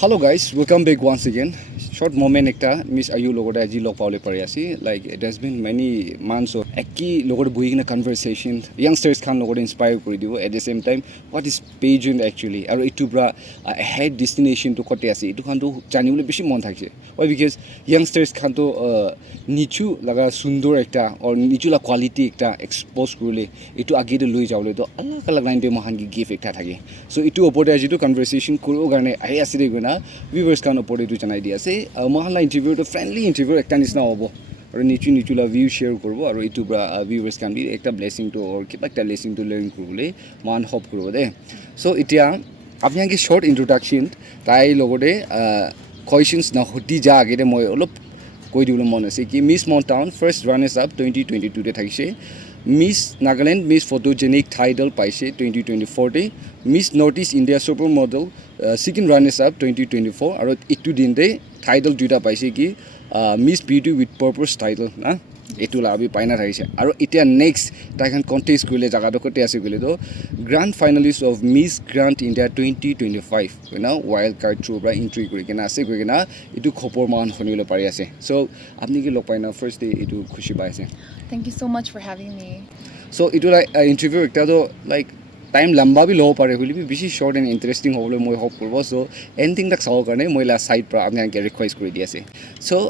Hello guys, welcome back once again. Short moment ekta Miss Ayu logode aji log paule pari ase. Like it has been many months of eki logode buhina conversation. Youngsters khan logode inspire kori dibo. At the same time, what is pageant actually? Aro itu bra ahead destination to kote ase. Itu khan to janibole beshi mon thakse. Why? Because youngsters khan to nichu laga sundor ekta or nichu la quality ekta expose korule. Itu age de loi jawle to alag alag line te mohan ki gift ekta thake. So itu opore aji to conversation koro garne ahi ase de guna. Viewers kan opor itu janai dia ase mohalla interview to friendly interview ekta nisna hobo aru nichu la view share korbo aru itu bra viewers kan bi ekta blessing to or kiba ekta lesson to learn korule man hope korbo de so itia apni ki short introduction tai logode questions na hoti ja age de moi olop koi dibole mon ase ki Miss Mountain first runners up 2022 de thakise Miss Nagaland Miss Photogenic title paise 2024 de Miss Northeast India Supermodel second runners up 2024 aru itu din de title duita paise ki Miss Beauty with Purpose title na etu la abi paina thaise aru itia next taikan contest kule jaga to kote ase kule to grand finalist of Miss Grand India 2025 you know wild card through bra entry kuri kena ase kuri kena itu khopor man khonile pari ase so apni ki log paina first day itu khushi pai ase. Thank you so much for having me. So itu like interview ekta to like time lamba bi lo pare holi bi bishi short and interesting hobole moi hope korbo so anything tak saw karne moi la side pra apni ke request kori di ase so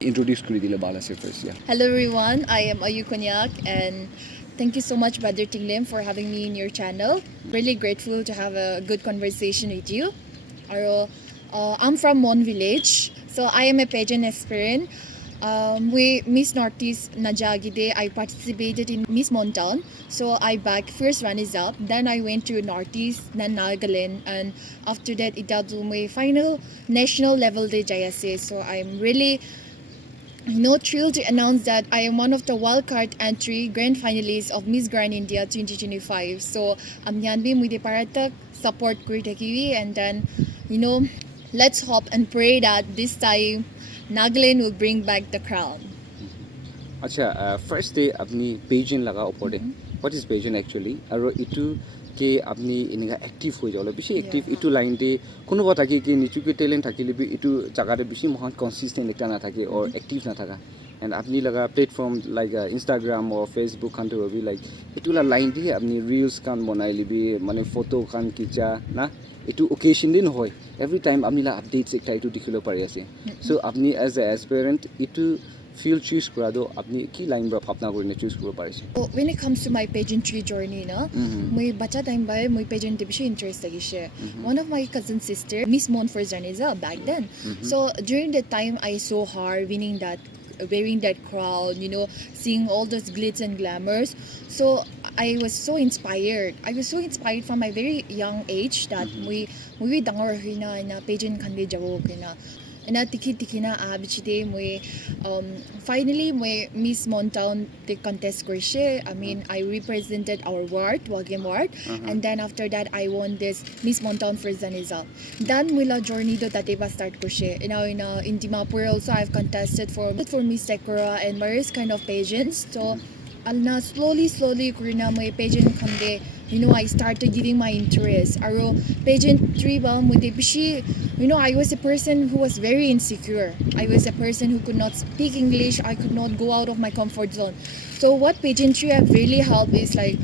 introduce kori dile bala se first yeah. Hello everyone, I am Ayu Konyak and thank you so much Brother Tinglim for having me in your channel. Really grateful to have a good conversation with you. I'm from Mon Village, so I am a pageant aspirant. We Miss Northeast Najagide, I participated in Miss Mountain, so I bagged first runners up. Then I went to Northeast, then Nagaland, and after that itadu my final national level de jayase. So I'm really thrilled to announce that I am one of the wildcard entry grand finalists of Miss Grand India 2025. So amyan bi muide paratak support kuri thakiwi and then let's hope and pray that this time Nagaland will bring back the crown. Acha first day apni pageant laga opor de what is pageant actually aru itu ke apni inga active ho jawle bishi active itu line de kono bata ki nichu ke talent thakile bi itu jaga de bishi mohan consistent ekta na thake or active na thaka and apni laga platform like Instagram or Facebook kan to be like itu la line de apni reels kan banai libi mane photo kan kicha na itu occasion din hoy every time apni la updates ekta itu dikhilo pari ase so apni as a aspirant itu feel choose kora do apni ki line bra phapna korine choose koro parise. When it comes to my pageantry journey na moi bacha time by moi pageant de bishi interest lagise. One of my cousin sister Miss Mon for Janiza back then. So during that time I saw her winning that wearing that crown, seeing all those glitz and glamours. So I was so inspired. I was so inspired from my very young age that we dangor hina na pageant kan de jawo kina. And at tiki na abichide finally Miss Mountain the contest korshe. I mean I represented our ward, Wagim ward, and then after that I won this Miss Mountain for Zaniza. Then mula journey do tateba start korshe. In Dimapur also I've contested for Miss Sakura and various kind of pageants. So alna slowly kurina my pageant kande I started giving my interest. Aro pageantry ba mo de bishi I was a person who was very insecure. I was a person who could not speak English. I could not go out of my comfort zone. So what pageantry have really helped is like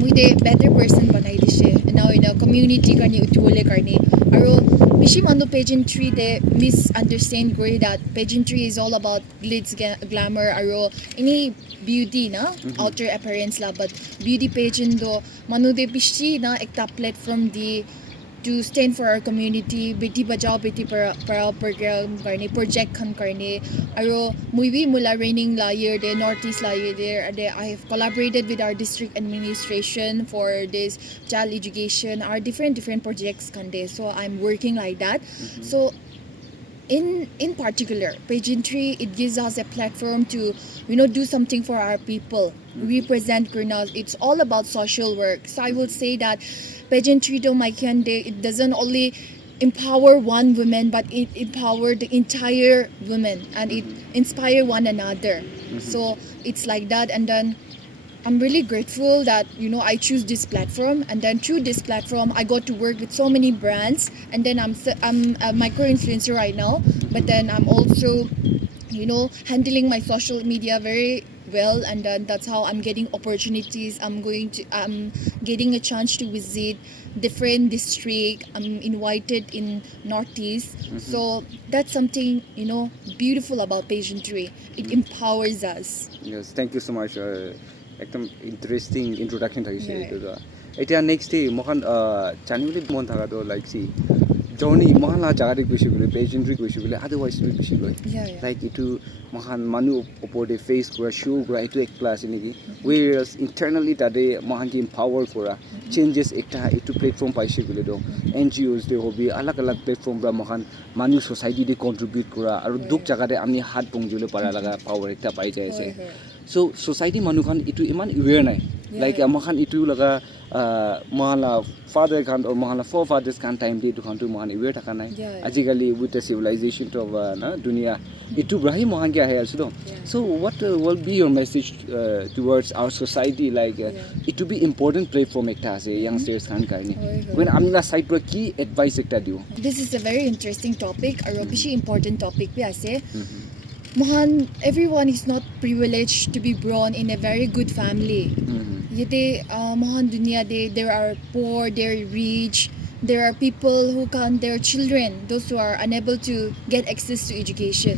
we de better person banai dishe. Now in a community kani utule karni. Aro bishi mando pageantry de misunderstand gray that pageantry is all about glitz glamour aro any beauty na outer appearance la but beauty pageant do manu de bishi na ekta platform di to stand for our community beti bajao beti parao program karne project khan karne aro muibi mula raining la year de Northeast la year there I have collaborated with our district administration for this child education our different projects kande so I'm working like that so in particular pageantry it gives us a platform to do something for our people represent Kurnas. It's all about social work. So I will say that pageantry do Maikyande it doesn't only empower one woman but it empower the entire women and it inspire one another. So it's like that and then I'm really grateful that I choose this platform, and then through this platform I got to work with so many brands, and then I'm a micro influencer right now, but then I'm also handling my social media very well, and then that's how I'm getting opportunities. I'm getting a chance to visit different district. I'm invited in Northeast. So that's something beautiful about pageantry. It empowers us. Yes, thank you so much. একদম interesting introduction থাকিছে Yeah. এইটো এতিয়া next day মহান জানিবলৈ মন থকাটো like C journey মহান জাগাতে গৈছোঁ বুলি পেজেণ্ট্ৰি গৈছোঁ বুলি আদাৰৱাইজ তুমি বেছি লয় Yeah, yeah. লাইক এইটো মহান মানুহ ওপৰতে ফেচ কৰা শ্ব' কৰা এইটো একলা আছে নেকি ৱেৰাছ ইণ্টাৰনেলি তাতে মহানকে ইম্পাৱাৰ কৰা চেঞ্জেছ একটা এইটো প্লেটফৰ্ম পাইছে বুলি দিয়ক এন জি অ'জ দে হবি আলাগ আলাগ প্লেটফৰ্ম পৰা মহান মানুহ ছ'চাইটিতে কণ্ট্ৰিবিউট কৰা আৰু দুখ জাগাতে আমি হাত বংজিবলৈ পাৰা লগা পাৱাৰ এটা পাই যায় আছে চ' ছ'চাইটি মানুহখন এইটো ইমান এৱেৰ নাই লাইক আমাৰখন এইটো লগা মহালা ফাদাৰ খান মহালা ফ'ৰ ফাদাৰ্ছ খান টাইম দি এইটোখনটো মহান এৱেৰ থকা নাই আজিকালি উইথ দ্য চিভিলাইজেশ্যনটো অফ না দুনিয়া এইটো পৰাহি মহানকৈ আহে আছোঁ ন so' what will be your message towards our society like ইটো বি ইম্পৰ্টেণ্ট প্লেটফৰ্ম এটা আছে য়াংষ্টাৰ্ছ খান কাৰণে গতিকে আমি ছাইড পৰা কি এডভাইচ এটা দিওঁ This is a very interesting topic, a very important topic. We say, Mohan, everyone is not privileged to be born in a very good family. Yete Mohan dunia de there are poor, there are rich, there are people who can't, their children, those who are unable to get access to education.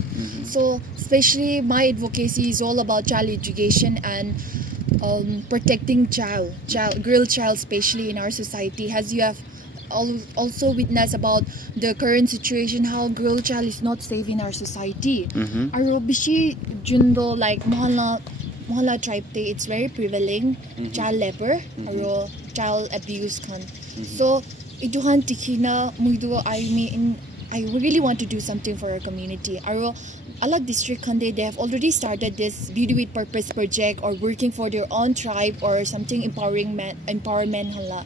So especially my advocacy is all about child education and protecting girl child especially in our society, as you have also witnessed about the current situation, how girl child is not safe in our society. Aro bishi jundo like mohalla tribe te it's very prevalent child labor aro child abuse kan. So ituhan tikhina muido I really want to do something for our community. Aro alag district khande they have already started this beauty with purpose project or working for their own tribe or something empowerment hala.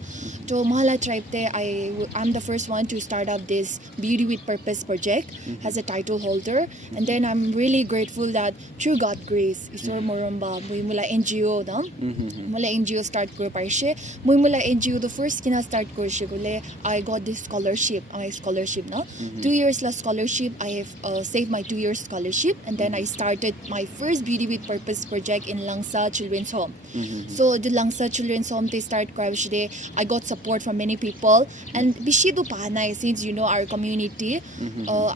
So Mahala tribe te I'm the first one to start up this beauty with purpose project as a title holder, and then I'm really grateful that through God grace isor moromba mui mula NGO da mula NGO start kor parise mui mula NGO the first kina start korise gole I got this scholarship na 2 years la scholarship. I have saved my 2 years scholarship, and then I started my first beauty with purpose project in Langsa Children's Home. So the Langsa Children's Home they start krabshide I got support from many people, and bishido panay since our community.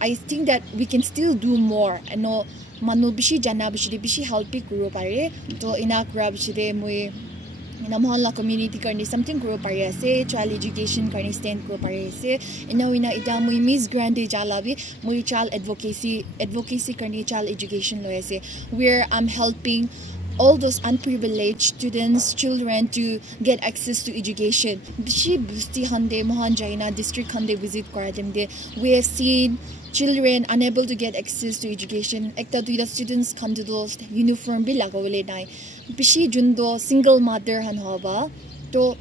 I think that we can still do more. No manu bishi jana bishi helpi kuro pare to ina krabshide moi ina mohalla community karni something kuro pare ase child education karni stand kuro pare ase ina ida moi Miss Grande jalabi moi child advocacy karni child education lo ase where I'm helping all those unprivileged students, children to get access to education. Bishi busti hande mohan jaina district hande visit kora dem de we have seen children unable to get access to education. Ekta duida students khande do uniform bi lagawle nai. Bishi jundo single mother han hoba to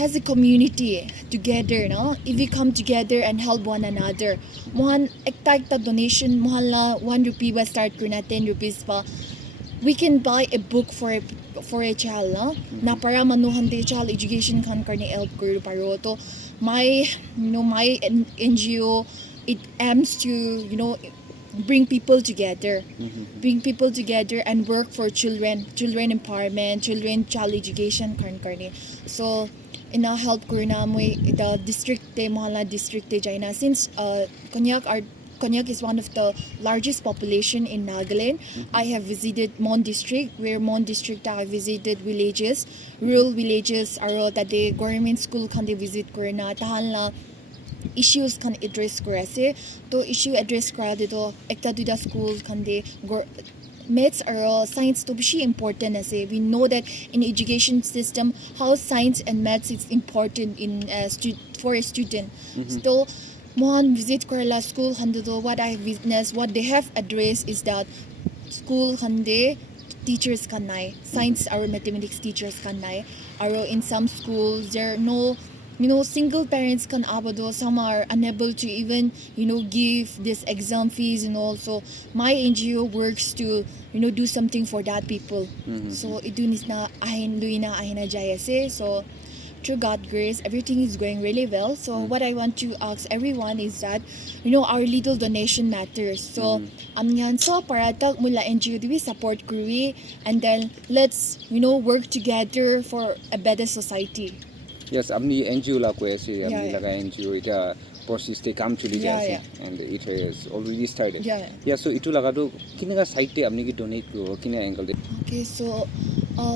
as a community together, no? If we come together and help one another, mohan ekta donation mohan la 1 rupee ba start kurna 10 rupees pa. We can buy a book for a child na para manuhan de child education kan karni help kuru paro to my NGO it aims to bring people together and work for children empowerment, child education kan karni. So ina help kurna moi ita district te mohalla district te jaina since Konyak is one of the largest population in Nagaland. I have visited Mon district, where Mon district I visited rural villages aro that the government school kan they visit korna tahan la issues kan address korase to issue address kora dito ekta duida schools kan they maths or science to be important as we know that in education system how science and maths is important in for a student. So Mohan visit Kerala school hande what I have witnessed, what they have addressed is that school hande teachers kanai, science or mathematics teachers kanai, or in some schools there are no single parents can abado, some are unable to even give this exam fees and all. So my NGO works to do something for that people. So idun is na ahin luina ahina jayase. So through God grace, everything is going really well. So what I want to ask everyone is that, our little donation matters. So, amnyan so paratag mula NGO we support Kuri, and then let's, work together for a better society. Yes, amni NGO la ko ase amni Yeah. laga NGO ita process te kam chuli Yeah, jai yeah. ase and it has already started. Yeah. Yeah, so itu laga to kinaga site te amni ki donate ko kina angle de. Okay, so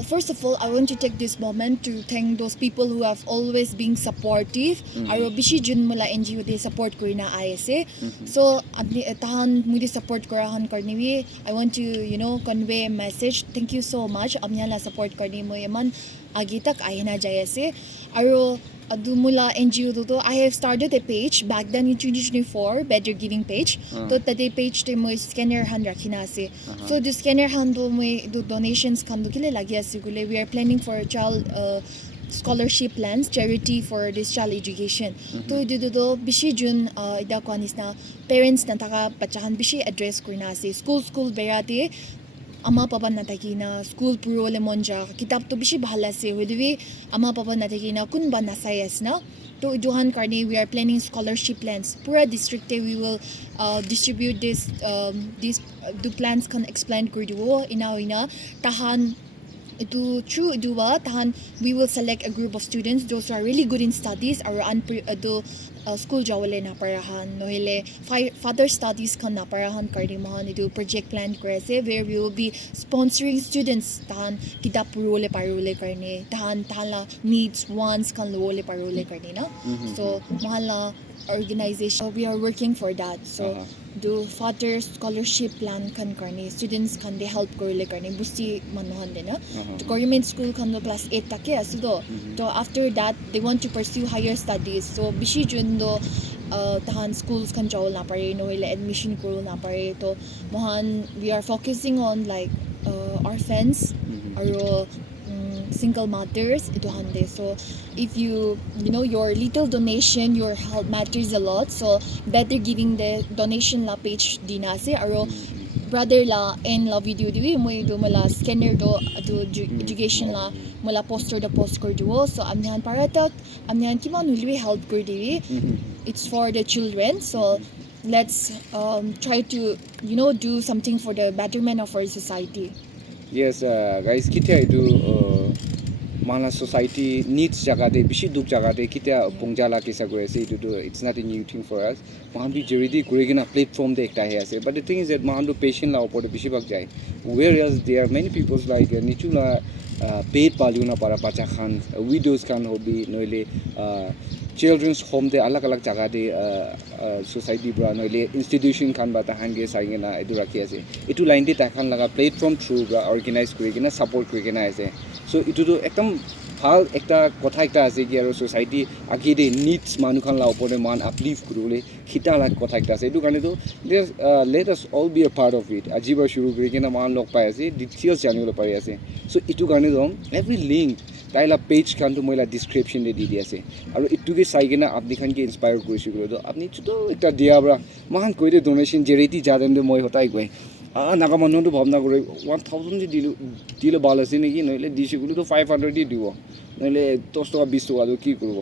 first of all, I want to take this moment to thank those people who have always been supportive. Aro bishi jun mula NGO de support ko na ISA. So tahan mudi support korahan karniwi. I want to convey a message. Thank you so much. Amnya la support karni mo yaman agitak ayena jayase. Aro adu mula NGO to I have started a page back then in 2024 better giving page. To tade page te mo scanner han rakhina ase. So the scanner han do mo do donations kan do kile lagi ase gule. We are planning for a child scholarship plans, charity for this child education. To do bishi jun ida kwanis na parents na taka pachahan bishi address ko na ase school berate ama papa nataki na school puro lemonja kitab to bishi bahala se wedwi ama papa nataki na kun ba nasayas na to duhan karni we are planning scholarship plans pura district we will distribute these the plans can explain ko ina tahan itu true duwa tahan we will select a group of students those who are really good in studies or school jawale na parahan nohile further studies kan na parahan kardi mahan itu project plan krese where we will be sponsoring students tahan kita purole parole karne tahan la needs wants kan lole parole karne na so mahala organization we are working for that so do father scholarship plan kan karni students kan they help korle karni busti manuhan din na to government school kan no class 8 take asudo so after that they want to pursue higher studies so bishi jun do tahan schools kan jawol na pare no ile admission ko na pare to mohan we are focusing on like orphans or single mothers ito hande so if you your little donation your help matters a lot so better giving the donation la page dinase aro brother la en la video diwi mo do mala scanner do education la mala poster do post ko do so amnihan paratak amnihan kiman ulwi help ko diwi it's for the children so let's try to do something for the betterment of our society. Yes, guys, kita itu mana society needs jaga de bishi duk jaga de kita pongjala kisa kore ase itu it's not a new thing for us. Mahan bi jaridi kore gina platform de ekta hai ase. But the thing is that mahan do patient la opor de bishi bak jai. Whereas there are many people like nichula paid paluna para pacha khan widows khan hobi noile children's home de alag jaga de society bra noile institution khan ba ta hange saigena edu rakhi ase itu line de ta khan laga platform through bra organize kori gina support kori gina ase so itu to ekdam ভাল একটা কথা একটা আছে কি আৰু society আগে দে needs মানুহ খান লা ওপৰে মান আপলিফ কৰিলে খিতা লাগ কথা একটা আছে এটো কাৰণে তো let us all be a part of it আজিবা শুরু কৰি কিনা মান লগ পাই আছে ডিটেইলছ জানিবলৈ পাৰি আছে সো ইটো কাৰণে দম এভৰি লিংক তাইলা পেজ খানটো মইলা ডেসক্ৰিপচন দে দি আছে আৰু ইটোকে চাই কিনা আপনি খানকে ইনস্পায়াৰ কৰিছো তো আপনি তো এটা দিয়া ব্ৰা মান কৈ দে ডোনেশন জেৰেটি জাদেম দে মই হতাই গৈ নাগা মানুহটো ভাবনা কৰে 1000 দি দিলে ভাল আছে নেকি নহলে দিছে গুলো তো 500 দি দিব নহলে 10 টকা 20 টকা কি কৰিব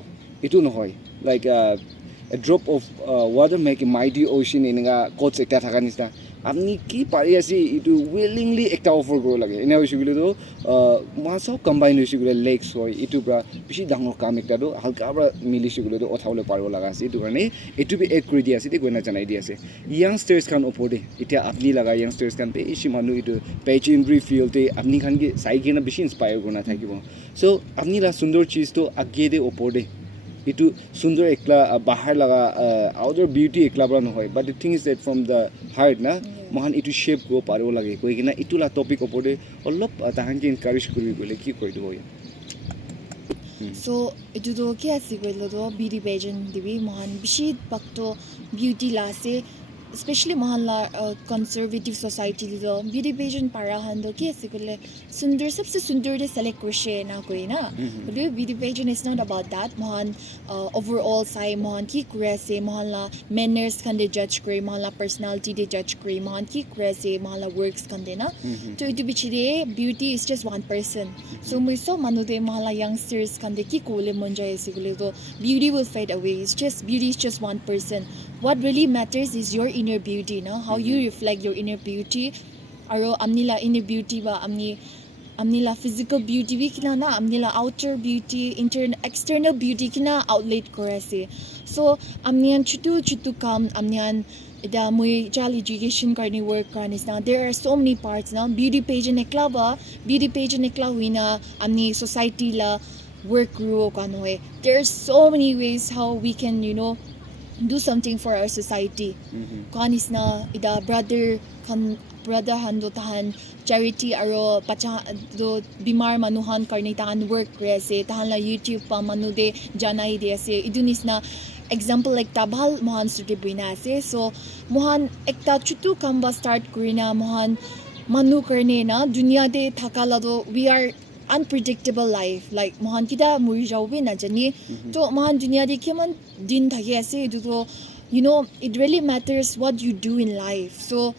এটো নহয় like a drop of water make a mighty ocean এনেকা কোটস একটা থাকা নিচিনা আপনি কি পাৰি আছে ইটো উইলিংলি একটা অফার কৰিব লাগে এনে হৈছে গুলো তো মা সব কম্বাইন হৈছে গুলো লেক্স হয় ইটো পৰা বেছি ডাঙৰ কাম একটা তো হালকা পৰা মিলিছে গুলো তো উঠাবলৈ পাৰিব লাগা আছে ইটো কাৰণে এটো বি এড কৰি দি আছে গইনা জানাই দি আছে ইয়াংস্টাৰ্স খান ওপৰতে এতিয়া আপনি লাগা ইয়াংস্টাৰ্স খান বেছি মানুহ ইটো পেজেন্ট্ৰি ফিল্ডতে আপনি খান কি চাই কিনা বেছি ইনস্পায়াৰ কৰি না থাকিব সো আপনি লা সুন্দৰ চিজ তো আগে দে ওপৰতে itu sundar ekla bahar laga outer beauty ekla bra nohoy but the thing is that from the heart na mohan itu shape go paro lage koi kina itu la topic opode olop tahan ke encourage kori gole ki koi do so itu do ke asi gole do beauty pageant dibi mohan bishi bakto beauty la se especially mohalla conservative society lo beauty pageant para hando ki asikule sundar sabse sundar de select kurshe na koi na but beauty pageant is not about that mohan overall sai mohan ki kure se mohalla manners kan de judge kore mohalla personality de judge kore mohan ki kure se mohalla works kan de na to itu bichide beauty is just one person so moi so manu de mohalla youngsters kan de ki kole monjai asikule to beauty will fade away it's just beauty is just one person what really matters is your inner beauty no how you reflect your inner beauty aro amnila inner beauty ba amnila physical beauty bi kina na amnila outer beauty external beauty kina outlet korase so amnian chutu kam amnian ida moi child education karni work karni na there are so many parts now beauty pageant ekla wina amni society la work ro kanoi there are so many ways how we can do something for our society kanis na ida brother hando tahan charity aro pacha do bimar manuhan karni tahan work rese tahan la YouTube pa manu de janai de ase idunis na example like tabhal mohan sute buina ase so mohan ekta chutu kamba start kurina mohan manu karne na dunia de thakala do we are unpredictable life like mohan kita muri jaube na jani to mohan dunia de keman din thake ase edu to it really matters what you do in life so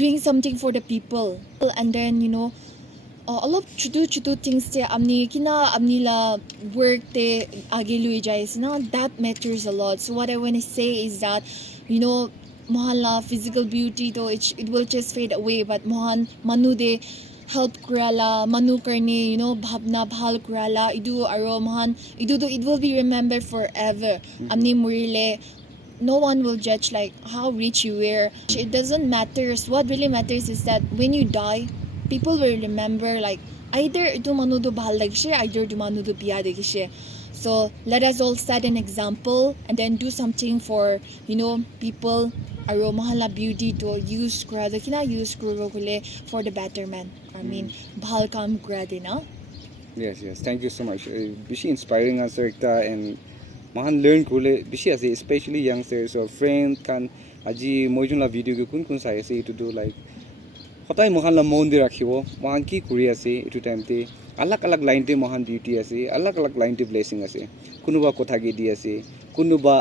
doing something for the people and then a lot chutu things te amni la work te age lui jai na that matters a lot so what I want to say is that mohan la physical beauty though it will just fade away but mohan manu de help kurala manu karni bhabna bhal kurala idu aro mohan idu to it will be remembered forever amni murile no one will judge like how rich you were it doesn't matter what really matters is that when you die people will remember like either du manu do bhal lagishe either du manu do biya lagishe so let us all set an example and then do something for people aro mohalla beauty to use kura the kina use kuro kule for the betterment I mean bhal kam kura dina yes thank you so much bishi inspiring answer ekta and mohan learn kule bishi ase especially youngsters or friends kan aji moijun la video ke kun sai ase to do like hotai mohan la mon de rakhibo mohan ki kuri ase etu time te alag line te mohan beauty ase alag line te blessing ase kunuba kotha ge di ase kunuba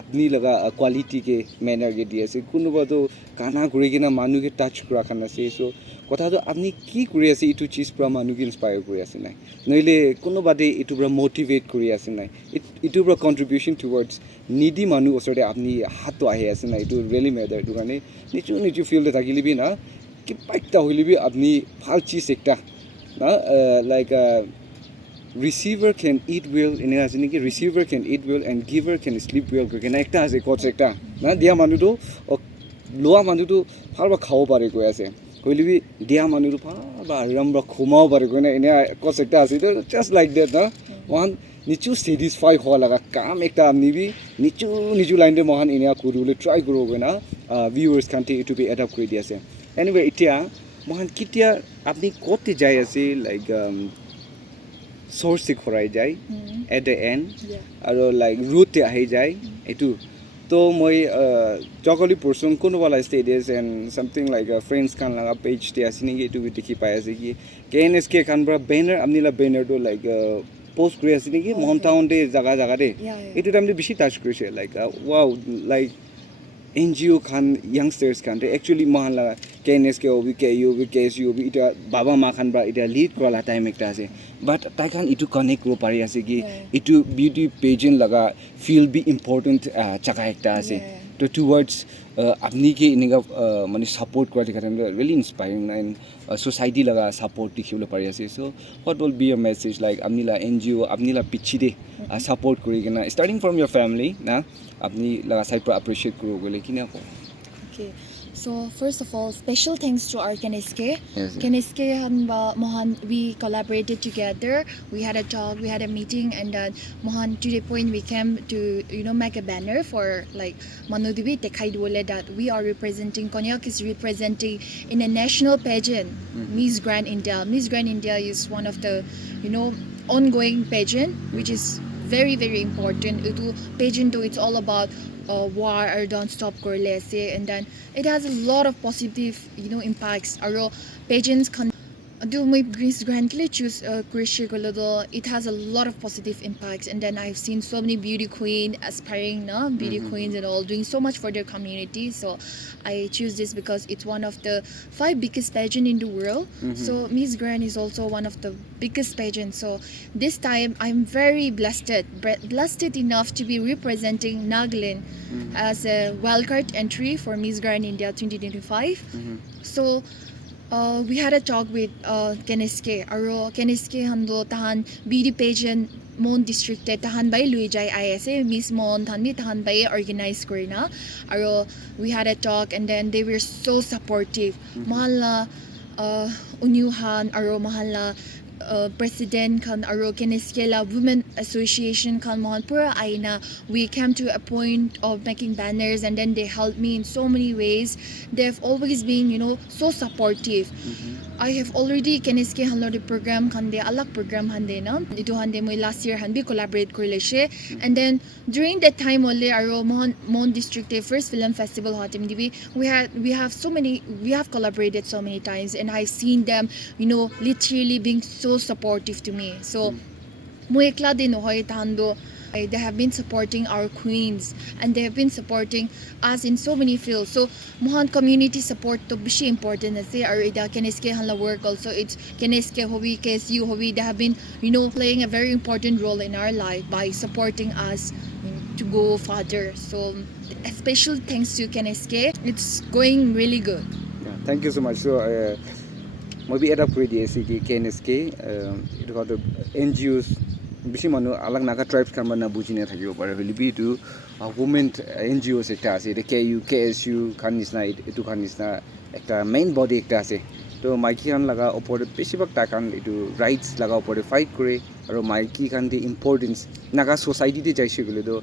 apni laga quality ke manner ge di ase kunuba to kana kuri kina manu ke touch kura khana ase so kotha to apni ki kuri ase etu cheese pra manu ke inspire kuri ase nai noile kunuba de etu pra motivate kuri ase nai etu pra contribution towards needy manu osore apni hat to ahe ase nai etu really matter etu kane nichu feel de thakili bi na ki paikta hoili bi apni phal cheese ekta na like receiver can eat well in as in receiver can eat well and giver can sleep well ko kena ekta ase coach ekta na dia manu to loa manu to phal ba khao pare ko ase koili bi dia manu to pha ba ramba khumao pare ko na ina coach ekta ase just like that na one nichu satisfy ho laga kam ekta amni bi nichu line de mohan ina kurule try kuro ko na viewers can take to be adapt kori dia ase anyway itia mohan kitia apni kote jai ase like source se khorai jai at the end aro like root te ahi jai etu to moi jogoli person kono wala stages and something like friends kan laga page te asini ge etu bi dekhi pai ase ki KNSK kan bra banner amni la banner to like post kori asini ki mon town de jaga de etu time de bishi touch korise like wow like NGO kan youngsters kan they actually mohan la KNSK obi KU obi KSU obi ita baba ma khan ba ita lead kola time ekta ase but tai khan itu connect ro pari ase ki itu beauty pageant laga feel be important chaka ekta ase to towards apni ke iniga mane support kora dekha time really inspiring and society laga support dikhibole pari ase so what will be your message like apni la NGO apni la pichi de support kori kena starting from your family na apni laga side pra appreciate kuro gole kina ko okay so first of all special thanks to our KNSK Mohan we collaborated together we had a talk we had a meeting and Mohan to the point we came to make a banner for like Manudivi dekhai dole that we are representing Konyak is representing in a national pageant Miss Grand India is one of the ongoing pageant which is very very important pageant though it's all about war or don't stop korle ase, and then it has a lot of positive impacts aro pageants do my Greece grandly choose Krishi it has a lot of positive impacts, and then I've seen so many beauty queen aspiring beauty queens and all doing so much for their community. So I choose this because it's one of the 5 biggest pageant in the world. So Miss Grand is also one of the biggest pageants. So this time I'm very blessed enough to be representing Nagaland as a wildcard entry for Miss Grand India 2025. So we had a talk with Keneske. Aro Keneske hando tahan beauty pageant Mon district tahan bay Luijay ISA Miss Mon tahan bay organized korina. Aro we had a talk, and then they were so supportive. Mahal na unyuhan aro mahal na president kan aro Keneske la women association kan mahal pura aina. We came to a point of making banners, and then they helped me in so many ways. They've always been so supportive. I have already Keneske hanlo the program kande alag program hande na ito hande mo last year hanbi collaborate korle she, and then during that time only aro Mon district first film festival hatim dibi we have collaborated so many times, and I've seen them literally being so supportive to me. So mo ekla din hoy tando they have been supporting our queens, and they have been supporting us in so many fields. So mohan community support to bishi important na say or ida Keneske hanla work also. It's Keneske hobi KSU hobi, they have been playing a very important role in our life by supporting us to go further. So a special thanks to Keneske. It's going really good. Yeah, thank you so much. So maybe add up with the KNSK it got the NGOs বেশি মানুহ আলাগ Naga tribes কাম না বুজি না থাকিব পাৰে হলিবি to women NGOs একটা আছে এটা কেএসইউ খান নিচিনা এইটো খান নিচিনা একটা মেইন বডি একটা আছে তো মাইকী খান লাগা ওপৰত বেছিভাগ টাকান এইটো ৰাইটস লাগা ওপৰত ফাইট কৰে আৰু মাইকী খান দি ইম্পৰ্টেন্স নাগা সোসাইটিতে যাইছে গলে তো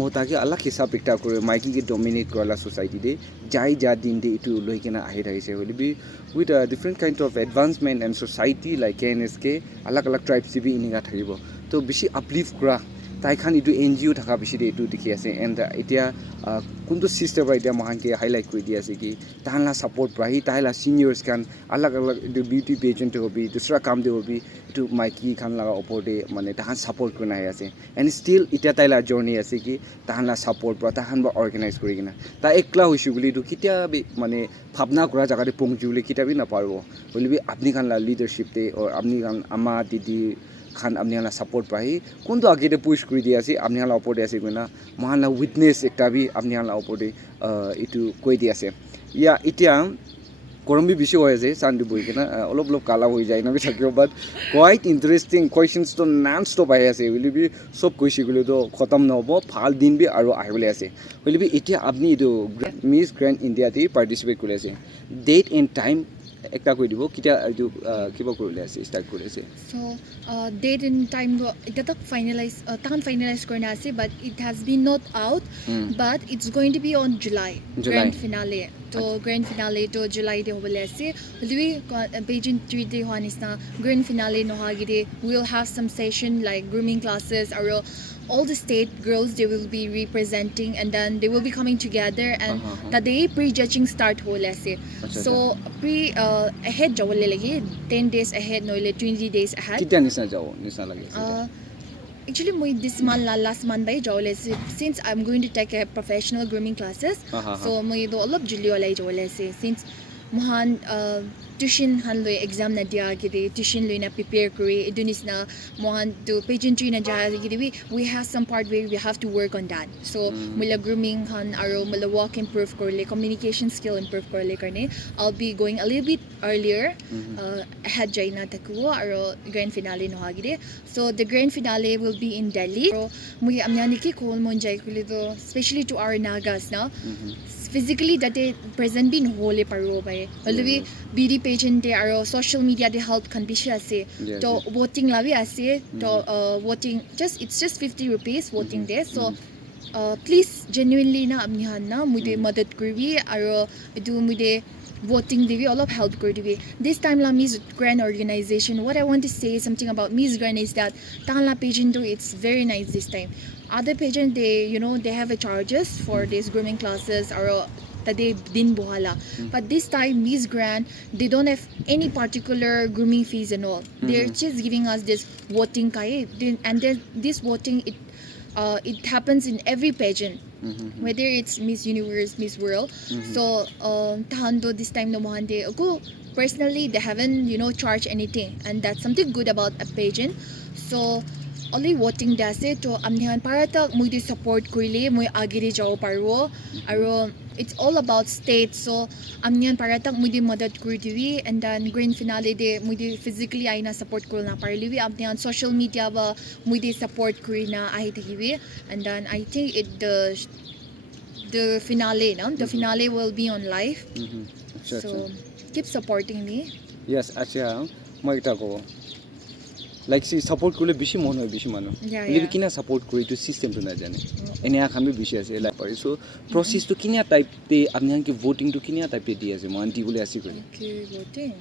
মতাকে আলাগ হিসাব একটা কৰে মাইকীকে ডমিনেট কৰালা সোসাইটিতে যাই যা দিন দে এইটো লৈ কিনা আহি থাকিছে হলিবি with a different kind of advancement and society like KNSK alag tribes bi iniga থাকিব তো বেশি আপলিফ্ট কৰা তাইখান ইটো এনজিও থাকা বেশি এইটো দেখি আছে এন্ড এতিয়া কোনটো সিস্টেম বা এতিয়া মহানকে হাইলাইট কৰি দি আছে কি তাহলা সাপোর্ট পাহি তাহলা সিনিয়র্স খান আলাগ ইটো বিউটি পেজেন্ট হবি দুসরা কাম দে হবি ইটো মাইকি খান লাগা ওপৰতে মানে তাহান সাপোর্ট কৰি নাই আছে এন্ড স্টিল এতিয়া তাইলা জার্নি আছে কি তাহলা সাপোর্ট বা তাহান বা অর্গানাইজ কৰি কিনা তা একলা হইছে বুলি ইটো কিটা মানে ভাবনা কৰা জায়গাতে পৌঁছি বুলি কিতাবি না পারব বলিবি আপনি খানলা লিডারশিপ তে ও আপনি খান আমা দিদি খান আপনি হালা সাপোর্ট পাহি কোনটো আগেতে পুশ কৰি দি আছে আপনি হালা ওপৰতে আছে কইনা মহালা উইটনেস একটা বি আপনি হালা ওপৰতে ইটো কৈ দি আছে ইয়া এতিয়া গরমবি বেশি হয়ে যায় সানডে বই কিনা অলপ কালা হয়ে যায় না থাকিও বাট কোয়াইট ইন্টারেস্টিং কোয়েশ্চন্স তো নন স্টপ আহি আছে বলিবি সব কৈছিগুলো তো খতম নহব ভাল দিন বি আৰু আহিবলৈ আছে বলিবি এতিয়া আপনি এইটো মিস গ্র্যান্ড ইন্ডিয়াতে পার্টিসিপেট কৰি আছে ডেট এন্ড টাইম একটা কৈ দিব কিটা এইটো কিবা কৰিলে আছে স্টার্ট কৰি আছে So date and time it got finalized korna ase, but it has been not out, but it's going to be on July. Grand finale to grand finale to July de hobole ase holibi Pageant 3 de hoanisna grand finale no hagide we'll have some session like grooming classes or all the state girls they will be representing, and then they will be coming together, and that day pre-judging start hole ase. So ahead jawle lagi 10 days ahead noile 20 days ahead কিটা নিসা যাও নিসা লাগে actually moi this month last month by jawle since I'm going to take a professional grooming classes. So moi do all of Julio lai jawle since mohan tuition han loi exam na dia gidi tuition loi na prepare kori idunis na mohan to pageantry na ja gidi we have some part where we have to work on that. So mula grooming han aro mula walk improve korle communication skill improve korle karne I'll be going a little bit earlier ahead jay na takuwa aro grand finale no hagide. So the grand finale will be in Delhi. So mui amyani ki call mon jay kulido especially to our Nagas na physically that they present bin hole paro by already BD pageant they are social media they help can be ase to voting labi ase to voting it's just 50 rupees voting there. So please genuinely na amni han na mude madad kurbi aro edu mude voting devi all of help kurbi this time la Miss Grand organization. What I want to say something about Miss Grand is that tangla pageant do it's very nice this time. other pageant they they have a charges for these grooming classes or that they din bohala. But this time Miss Grand they don't have any particular grooming fees and all. They're just giving us this voting kai, and then this voting it happens in every pageant. Whether it's Miss Universe, Miss World. So tahando this time no mohande ako personally they haven't charged anything, and that's something good about a pageant. So only voting dase to amnihan para ta moi di support kuile moi agiri jao parwo aro it's all about state. So amnihan para ta moi di madad kurdiwi, and then grand finale de moi di physically aina support kul na parliwi amnihan social media ba moi di support kurina ai thiwi. And then I think the finale the finale will be on live. So keep supporting me. Yes, acha মই এটা কব like see support kule bishi mon hoy bishi manu Yeah. kina support kori to system to na jane enia khambe bishi ase like pari so process to kinia type te apni ki voting to kinia type te di ase mo anti bole asi kori Okay, voting.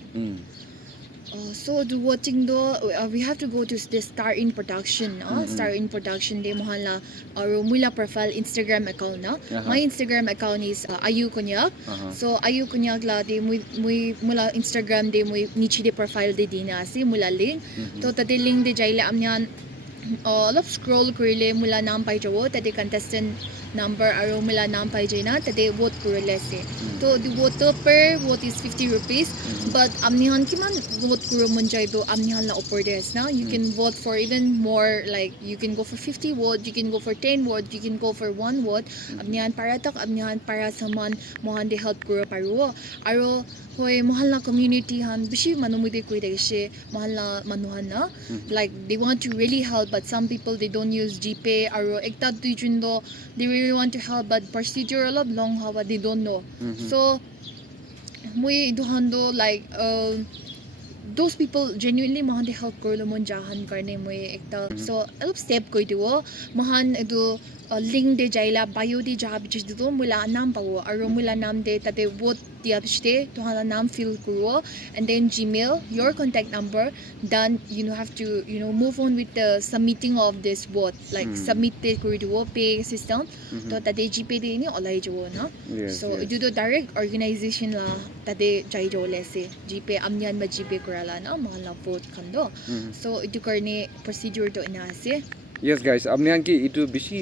So the voting though we have to go to the star in production star in production de mohalla or mula profile Instagram account na. My Instagram account is Ayu Kunyak. So Ayu Kunyak la de mula Instagram de niche de profile de dina si mula link to tate link de jaila amnyan lop scroll kurile mula naam pai jawo tate contestant number aro mula naam pai jaina tate vote kurile se. So the vote per vote is 50 rupees. But amnihan kiman vote kuro munjay do amnihan la opportunities na. You can vote for even more, like you can go for 50 vote, you can go for 10 vote, you can go for 1 vote. Amnihan para tak amnihan para saman mohan de help kuro paruo. Aro hoy mohalla community han bishi manumude koi deshe mohalla manuhan na. Like they want to really help, but some people they don't use GPay aro ekta dui jun do they really want to help, but procedure a lot long hawa they don't know. So moi duhando like those people genuinely mohan de help korlo mon jahan karne moi ekta so alop step koi diwo mohan edu link de jaila bio de jab jis do mula nam pawo aro mula nam de tate vote dia biste to hala nam fill kuro, and then Gmail your contact number. Then have to move on with the submitting of this vote, like submit the kuri pay system to tate GPay de ni olai jo na. So do the direct organization la tate jai jo lese GPay amnyan ma GPay kurala na mahal na vote kando. So idu karne procedure to ina ase. yes guys apni ki itu bishi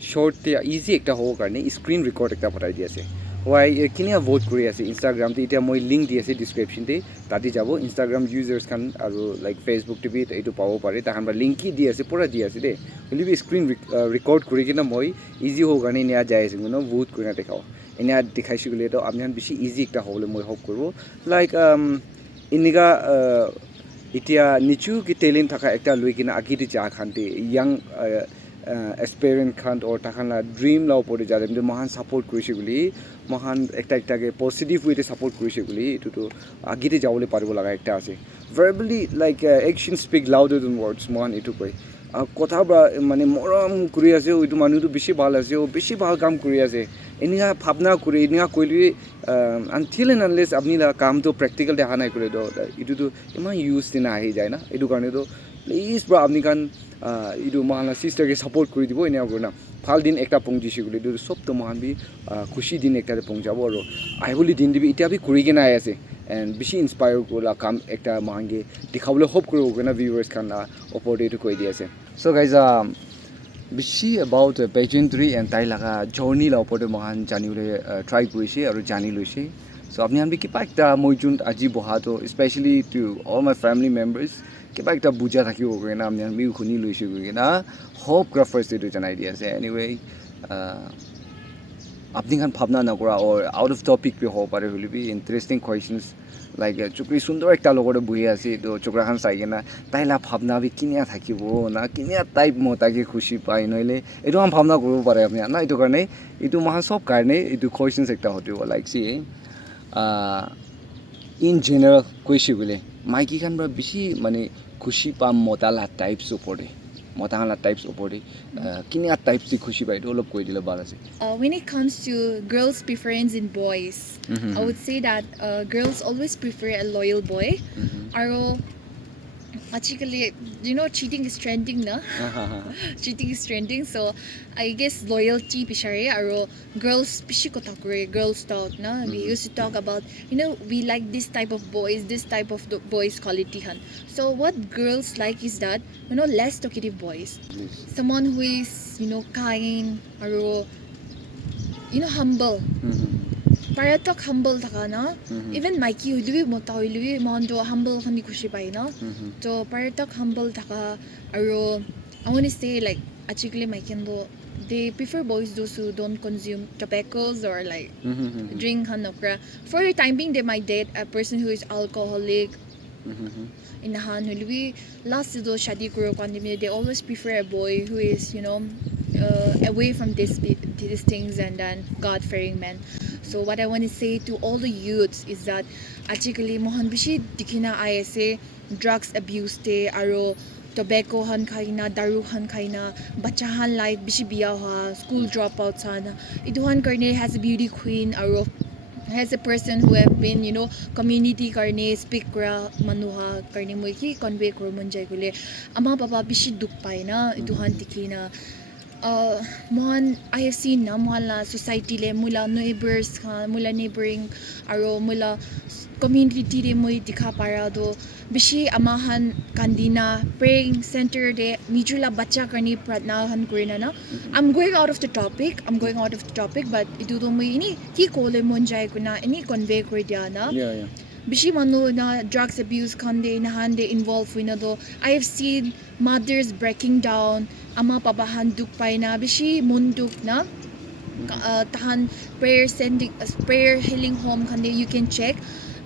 short te easy ekta ho karne screen record ekta patai di ase why kinia vote kori ase Instagram te eta moi link di ase description te tati jabo Instagram users kan aru like Facebook te bi etu pawo pare ta kan ba link ki di ase pura di ase de holi bi screen record kori kina moi easy ho karne nia jai ase no vote korina dekhao enia dekhai sigule to apni bishi easy ekta hole moi hope korbo like iniga itia nichu ki talent thaka ekta luikina agiti ja khante young aspirant khan or takhanla dream law pore jare mohan support korise guli mohan ekta ke positive way te support korise guli etu to agiti jawole paribo laga ekta ase verbally like actions speak louder than words mohan etu koi kotha ba mane moram kuri ase oitu manu to beshi bhal ase o beshi bhal kam kuri ase enia bhabna kuri enia koili until and unless apni la kam to practical dekha nai kore do etu to ima use dina ahi jai na etu karne to please bro apni kan idu mohan sister ke support kuri dibo enia korna phal din ekta pongji sigule do sob to mohan bi khushi din ekta pong jabo aro ai holi din dibi itia bi kuri ke na ase and bishi inspire kola kam ekta mohan ge dikhawle hope kuro gena viewers kan la opportunity koi di ase so guys bishi about pageantry and tai laga journey la opor mohan janile try korise aru jani loise so apni han bi kipa ekta moi jun aji boha to especially to all my family members kipa ekta buja thakibo gena apni han mi khuni loise gena hope gra first to janai di ase anyway apni kan bhabna na kora or out of topic pe ho pare holi bi interesting questions like chukri sundor ekta logore buhi ase to chukra khan sai gena taila bhabna bi kinia thakibo na kinia type mota ke khushi pai noile etu am bhabna koribo pare apni na etu karne etu mahan sob karne etu questions ekta hotibo like see in general question bole maiki khan ba bishi mane khushi pam mota la types opore mota la types opore kinia types se khushi pai to lop koi dile bala ase When it comes to girls' preference in boys, I would say that girls always prefer a loyal boy. Aro Actually, you know, cheating is trending, na? Cheating is trending, so I guess loyalty pishare aro girls pishi ko takure girls talk na. We used to talk about, you know, we like this type of boys, this type of boys quality han. So what girls like is that, you know, less talkative boys, someone who is, you know, kind aro, you know, humble. Para talk humble taka na. Even Mikey huluwi mota huluwi mondo humble kami kushi pai na. So para talk humble taka aro I want to say like actually Mikey ando they prefer boys those who don't consume tobaccos or like drink hanokra. For the time being they might date a person who is alcoholic. In the han huluwi last do shadi kuro pandemic they always prefer a boy who is, you know, away from these things and then God-fearing men. So what I want to say to all the youths is that actually mohan bishi dikina ayase drugs abuse te aro tobacco han khaina daru han khaina bacha han life bishi biya ha school dropouts han iduhan karne has a beauty queen aro has a person who have been, you know, community karne speak ra manuha karne moi ki convey kro munjai gule ama papa bishi duk pai na iduhan dikina mohan I have seen na mohan society le mula neighbors mula neighboring aro mula community de moi dikha para do bishi amahan kandina praying center de mijula bacha karni pratna han kurina na. I'm going out of the topic but idu do moi ini ki kole monjai kuna ini convey kor dia na. Bishi manu na drugs abuse kande na hande involved wina do I have seen mothers breaking down ama pabahan duk pai na bishi munduk na tahan prayer healing home kande you can check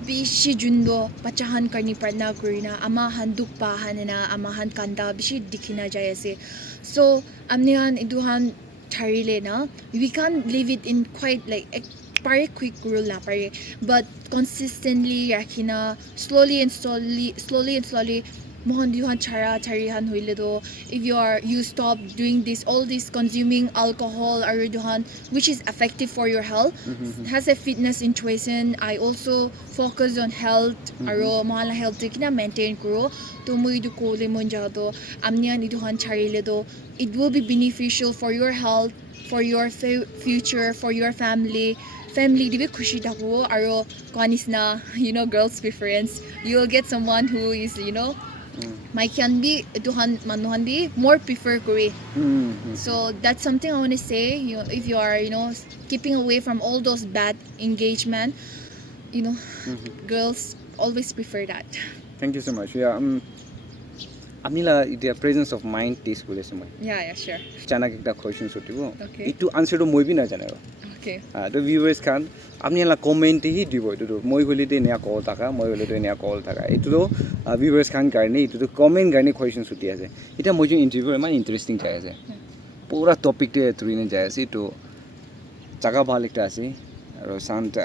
bishi jundo pachahan karni pratna kurina ama handuk pa hanena ama han kanda bishi dikina jayase. So amnihan iduhan tharile na we can't leave it in quite like pare quick rule na pare but consistently rakina slowly and slowly mohon duhan charihan hoile do if you stop doing this all this consuming alcohol or duhan which is effective for your health has a fitness intuition. I also focus on health aro mahal health kina maintain kuro to moi du ko le monja do amnian iduhan charile do it will be beneficial for your health, for your future, for your family dibe khushi thako aro kanis na, you know, girls preference you will get someone who is, you know, my can be duhan manuhan be more prefer kuri. So that's something I want to say, you know, if you are, you know, keeping away from all those bad engagement, you know, girls always prefer that. Thank you so much. Yeah, Amila, the presence of mind taste kule samay. Yeah, sure. Chanak ekta question sotibo. Okay. Itu answer to moi bi na janeba. Okay. The viewers can apni la comment hi dibo itu moi holi te nia call taka moi holi te nia call taka itu to viewers can karne itu to comment garne question suti ase eta moi jo interview man interesting jai ase pura topic te through ne jai ase to jaga bhal ekta ase aro sound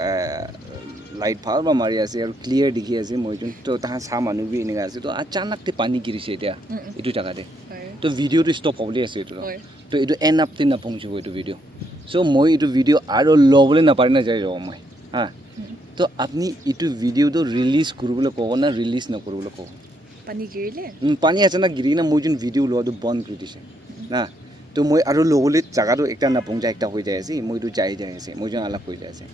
light bhal ba mari ase aro clear dikhi ase moi jo to ta sa manu bi ne ase to achanak te pani girise eta itu jaga te to video to stop hobole ase itu to itu end up te na pongchibo itu video. So moi itu video aro lobole na pari na jai jo moi ha to apni itu video to release kurubole ko na release na kurubole ko pani girile pani achana girina moi jun video lo do bond kri dise na to moi aro lobole jaga to ekta na pongja ekta hoi jai ase moi to jai ase moi jun alak hoi jai ase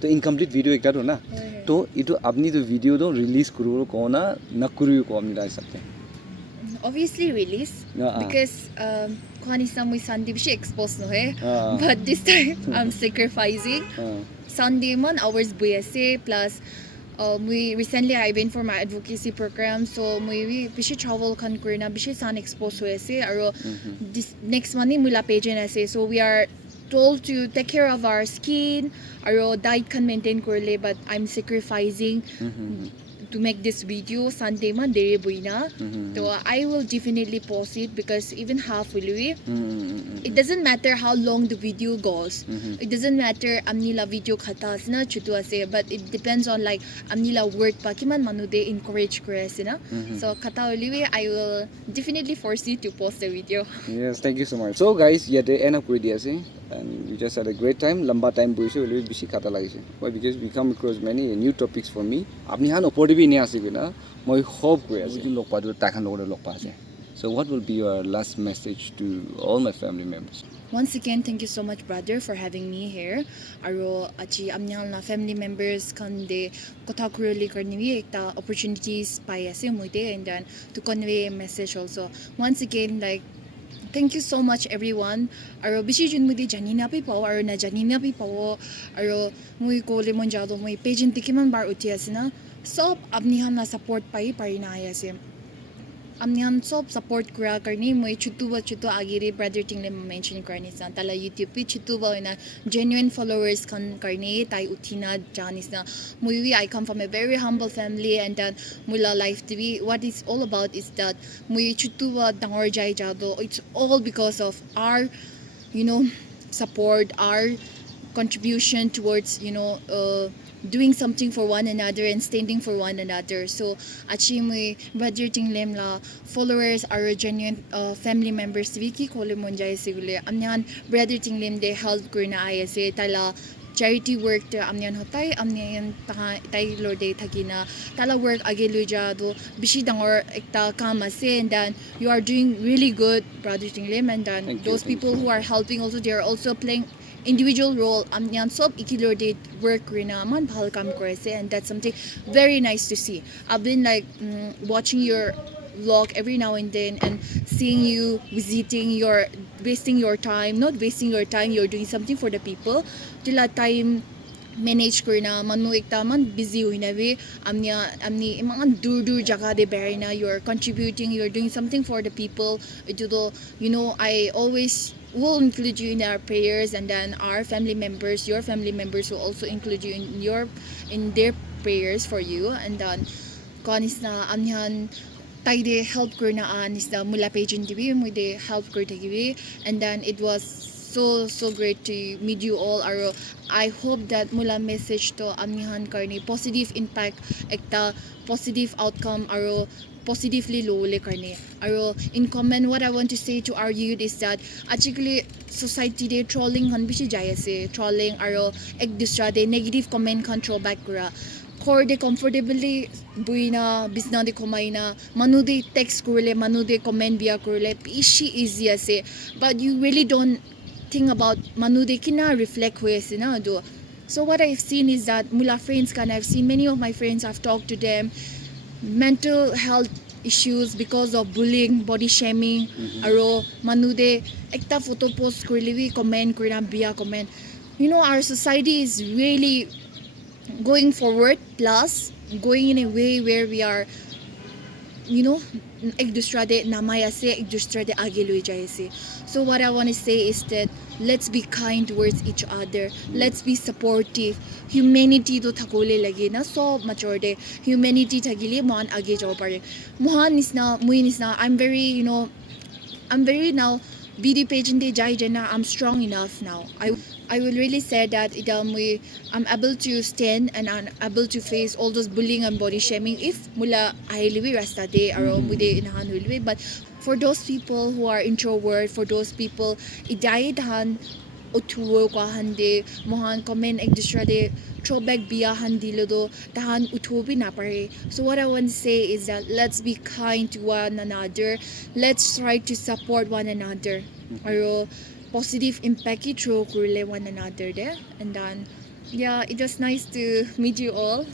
to incomplete video ekta to na to itu apni to video to release kurubole ko na kuru ko amni la sabte obviously release because Kwanisa moi Sunday bishi exposed no hai but this time I'm sacrificing Sunday man hours buy plus we recently I went for my advocacy program so we bishi travel kan kurina bishi san exposed hoye ase aro this next month mula Pageant ase so we are told to take care of our skin aro diet kan maintain korle but I'm sacrificing to make this video Sunday man dere buina so I will definitely post it because even half will we it doesn't matter how long the video goes it doesn't matter amnila video khata asna chutu ase but it depends on like amnila word pa kiman manu de encourage kore ase na so khata holiwe I will definitely force you to post the video. Yes, thank you so much. So guys yet end up with ase and we just had a great time lamba time boise holiwe bishi khata lagise why because we come across many new topics for me apni han opor পিনে আছে কিনা মই hope কৰি আছোঁ যোন log পালোঁ তাইখান লগতে log পাইছে so what will be your last message to all my family members Once again, thank you so much, brother, for having me here. Aro achi amnyal na family members kan de kotha kuruli karni ekta opportunities pai ase moite and then to convey a message also. Once again, like thank you so much everyone. Aro bishi jun mudi janina pi pawo aro na janina pi pawo aro mui ko le mon jado mui pageant tikiman bar uti asina sob apni han na support pai parina ase. Amnihan sob support kura karni moi chutu agire brother tingle mention karni san tala YouTube pi chutu ba na genuine followers kan karni tai uthina janis na moi I come from a very humble family and then mula life to be what it's all about is that moi chutu ba dangor jai jado it's all because of our support our contribution towards doing something for one another and standing for one another. So achimwe brother tinglem la followers are genuine family members wiki kole monjai sigule amnyan brother tinglem de help kurna ayase tala charity work te amnyan hotai amnyan tai lorde thakina tala work age luja do bishi dangor ekta kam ase and then you are doing really good brother tinglem and then those people who are helping also they are also playing individual role amnyan sob ikilor de work rina man bhal kam korese and that's something very nice to see. I've been like watching your vlog every now and then and seeing you visiting you're wasting your time not wasting your time you're doing something for the people tila time manage करना मनु एकता मन busy होइना way amni iman dur jaga de berina you're contributing you're doing something for the people I always will include you in our prayers and then our family members your family members will also include you in their prayers for you and then kanisna amnyan tai de help kurna anisna mula pageant dibi mu de help kurta gibi and then it was so great to meet you all aro I hope that mula message to amnihan karni positive impact ekta positive outcome aro positively lole karni aro in comment what I want to say to our youth is that actually society de trolling han bishi jai ase trolling aro ek dusra de negative comment kan throw back kura khor de comfortably buina bisna de khomaina manu de text kurle manu de comment bia kurle bishi easy ase but you really don't think about manu de kina reflect hoise na do so what I've seen is that mula friends kan I've seen many of my friends I've talked to them mental health issues because of bullying body shaming aro manu de ekta photo post kurle bi comment kurina bia comment our society is really going forward plus going in a way where we are ek dusra de namai ase ek dusra de age loi jai ase so what I want to say is that let's be kind towards each other let's be supportive humanity to thakole lage na so mature de humanity thagile mon age jaw pare mohan nisna mui nisna I'm very now BD pageant de jai jena I'm strong enough now I will really say that I'm able to stand and I'm able to face all those bullying and body shaming if mula ahiliwi rasta de aro mude inahan hulwi but for those people who are introvert for those people idai han uthuo kwa hande mohan comment ek dusra de throwback bia han dilodo tahan utho bi na pare so what I want to say is that let's be kind to one another let's try to support one another aro positive impact through kurle one another there and then it was nice to meet you all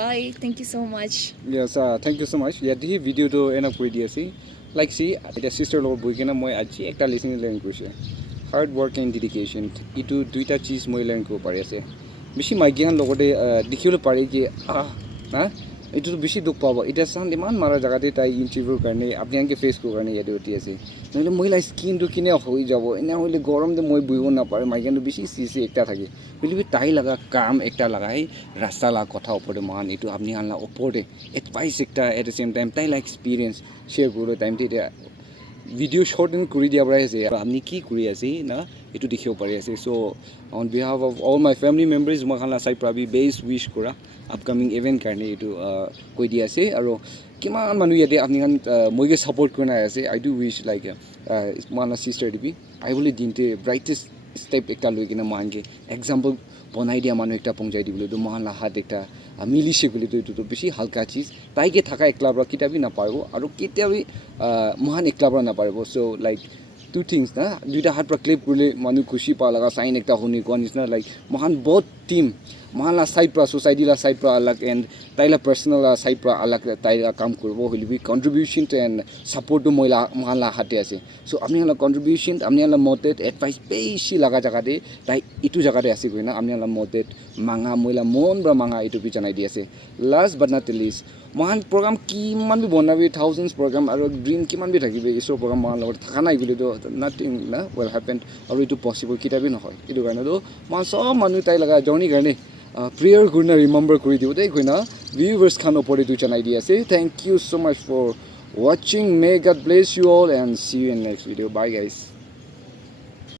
bye thank you so much yes thank you so much the video to end up with see like see the sister lord boikena moi aji ekta listening learn koise hard work and dedication itu duita cheese moi learn ko pare ase bishi magian logode dikhile pare ki na itu bishi duk pabo ita san diman mara jaga te tai interview karne apni anke face ko karne yade oti ase nole moila skin du kine hoi jabo ena hoile gorom de moi buibo na pare magian du bishi sisi ekta thake bilibi tai laga kam ekta lagai rasta la kotha opore man itu apni anla opore advice ekta at the same time tai la experience share koro time te video short and kuri dia bra ase apni ki kuri ase na itu dikhibo pare ase so on behalf of all my family members makhala sai prabi base wish kora upcoming event karne itu koi dia ase aro kiman manu yate apni kan moige support korna ase I do wish like mana sister to be I will dinte brightest step ekta loi kina mohan ke example bonai dia manu ekta pongjai dibole to mohan la hat ekta milishe gole to itu to beshi halka cheez tai ke thaka ekla bra kita bi na paribo aru ketia bi mohan ekla bra na paribo so like two things na duita hat pra clip gule manu khushi pa laga sign ekta honi ko nisna like mohan both team mohan la side pra society la side pra alag and taila personal la side pra alag taila kam kurbo holibi contribution and support to moila mohan la hate ase so amni la contribution amni la motet advice beshi laga jaga de tai itu jaga de ase koina amni la motet manga moila mon bra manga itu bi janai di ase last but not least mohan program kiman bi bonabi thousands program aru dream kiman bi thakibe iso program mohan log thaka nai gule to nothing na will happen aru itu possible kita bi nohoy itu karone to mohan sob manu tai laga journey karne prayer gurna remember kuri dibo dei koina viewers khan opore tu janai di ase thank you so much for watching may god bless you all and see you in next video bye guys